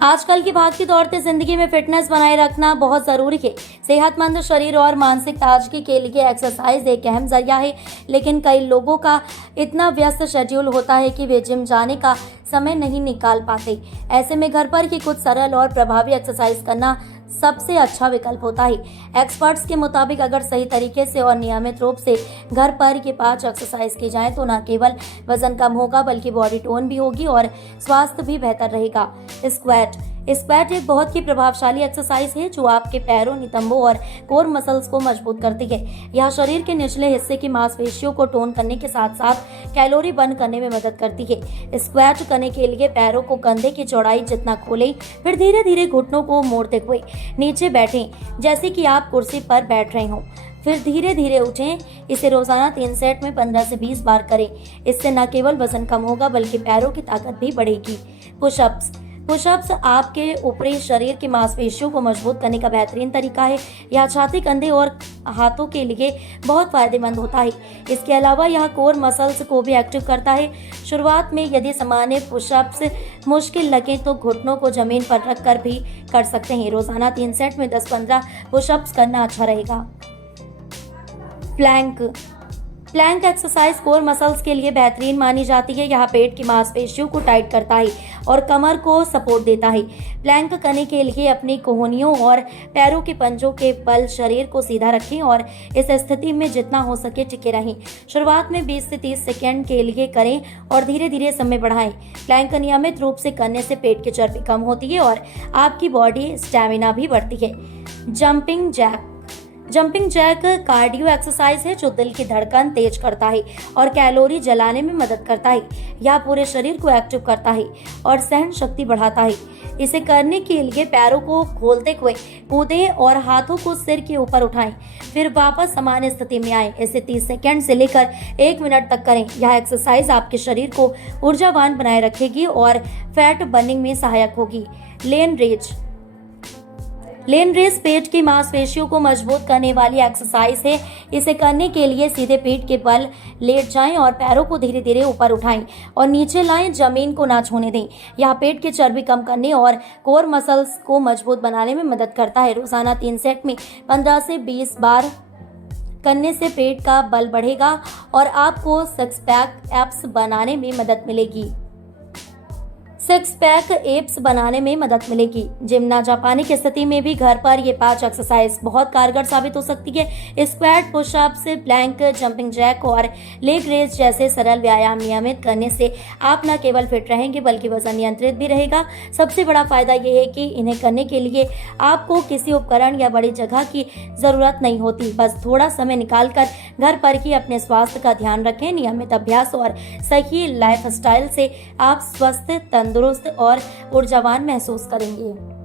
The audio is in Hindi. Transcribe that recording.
आजकल की भागती दौड़ती जिंदगी में फिटनेस बनाए रखना बहुत जरूरी है। सेहतमंद शरीर और मानसिक ताजगी के लिए एक्सरसाइज एक अहम जरिया है, लेकिन कई लोगों का इतना व्यस्त शेड्यूल होता है कि वे जिम जाने का समय नहीं निकाल पाते। ऐसे में घर पर ही कुछ सरल और प्रभावी एक्सरसाइज करना सबसे अच्छा विकल्प होता है। एक्सपर्ट्स के मुताबिक अगर सही तरीके से और नियमित रूप से घर पर ये 5 एक्सरसाइज की जाए तो न केवल वजन कम होगा बल्कि बॉडी टोन भी होगी और स्वास्थ्य भी बेहतर रहेगा। स्क्वैट एक बहुत ही प्रभावशाली एक्सरसाइज है जो आपके पैरों, नितंबों और कोर मसल्स को मजबूत करती है। यह शरीर के निचले हिस्से की मांसपेशियों को टोन करने के साथ साथ कैलोरी बर्न करने में मदद करती है। स्क्वैट करने के लिए पैरों को कंधे की चौड़ाई जितना खोलें, फिर धीरे धीरे घुटनों को मोड़ते हुए नीचे बैठें जैसे कि आप कुर्सी पर बैठ रहे हों। फिर धीरे धीरे उठें। इसे रोजाना 3 सेट में 15 से 20 बार करें। इससे न केवल वजन कम होगा बल्कि पैरों की ताकत भी बढ़ेगी। पुशअप्स आपके ऊपरी शरीर की मांसपेशियों को मजबूत करने का बेहतरीन तरीका है। यह छाती, कंधे और हाथों के लिए बहुत फायदेमंद होता है। इसके अलावा यह कोर मसल्स को भी एक्टिव करता है। शुरुआत में यदि सामान्य पुशअप्स मुश्किल लगे तो घुटनों को जमीन पर रख कर भी कर सकते हैं। रोजाना 3 सेट में 10-15 पुशअप्स करना अच्छा रहेगा। प्लैंक एक्सरसाइज कोर मसल्स के लिए बेहतरीन मानी जाती है। यह पेट की मांसपेशियों को टाइट करता है और कमर को सपोर्ट देता है। प्लैंक करने के लिए अपनी कोहनियों और पैरों के पंजों के बल शरीर को सीधा रखें और इस स्थिति में जितना हो सके टिके रहें। शुरुआत में 20 से 30 सेकेंड के लिए करें और धीरे धीरे समय बढ़ाएं। प्लैंक नियमित रूप से करने से पेट की चर्बी कम होती है और आपकी बॉडी स्टैमिना भी बढ़ती है। जंपिंग जैक कार्डियो एक्सरसाइज है जो दिल की धड़कन तेज करता है और कैलोरी जलाने में मदद करता है। यह पूरे शरीर को एक्टिव करता है और सहन शक्ति बढ़ाता है। इसे करने के लिए पैरों को खोलते हुए कूदें और हाथों को सिर के ऊपर उठाएं, फिर वापस सामान्य स्थिति में आएं। इसे 30 सेकंड से लेकर 1 मिनट तक करें। यह एक्सरसाइज आपके शरीर को ऊर्जावान बनाए रखेगी और फैट बर्निंग में सहायक होगी। लेन रेस पेट की मांसपेशियों को मजबूत करने वाली एक्सरसाइज है। इसे करने के लिए सीधे पीठ के बल लेट जाएं और पैरों को धीरे धीरे ऊपर उठाएं और नीचे लाएं, जमीन को ना छूने दें। यह पेट की चर्बी कम करने और कोर मसल्स को मजबूत बनाने में मदद करता है। रोजाना 3 सेट में 15 से 20 बार करने से पेट का बल बढ़ेगा और आपको सिक्स पैक एब्स बनाने में मदद मिलेगी। जिम ना जा पाने की स्थिति में भी घर पर ये 5 एक्सरसाइज बहुत कारगर साबित हो सकती है। Squat, pushups, plank, jumping jack और लेग रेस जैसे सरल व्यायाम नियमित करने से आप न केवल फिट रहेंगे बल्कि वजन नियंत्रित भी रहेगा। सबसे बड़ा फायदा ये है कि इन्हें करने के लिए आपको किसी उपकरण या बड़ी जगह की जरूरत नहीं होती। बस थोड़ा समय निकालकर घर पर ही अपने स्वास्थ्य का ध्यान रखें। नियमित अभ्यास और सही लाइफस्टाइल से आप स्वस्थ, तंदुरुस्त और ऊर्जावान महसूस करेंगे।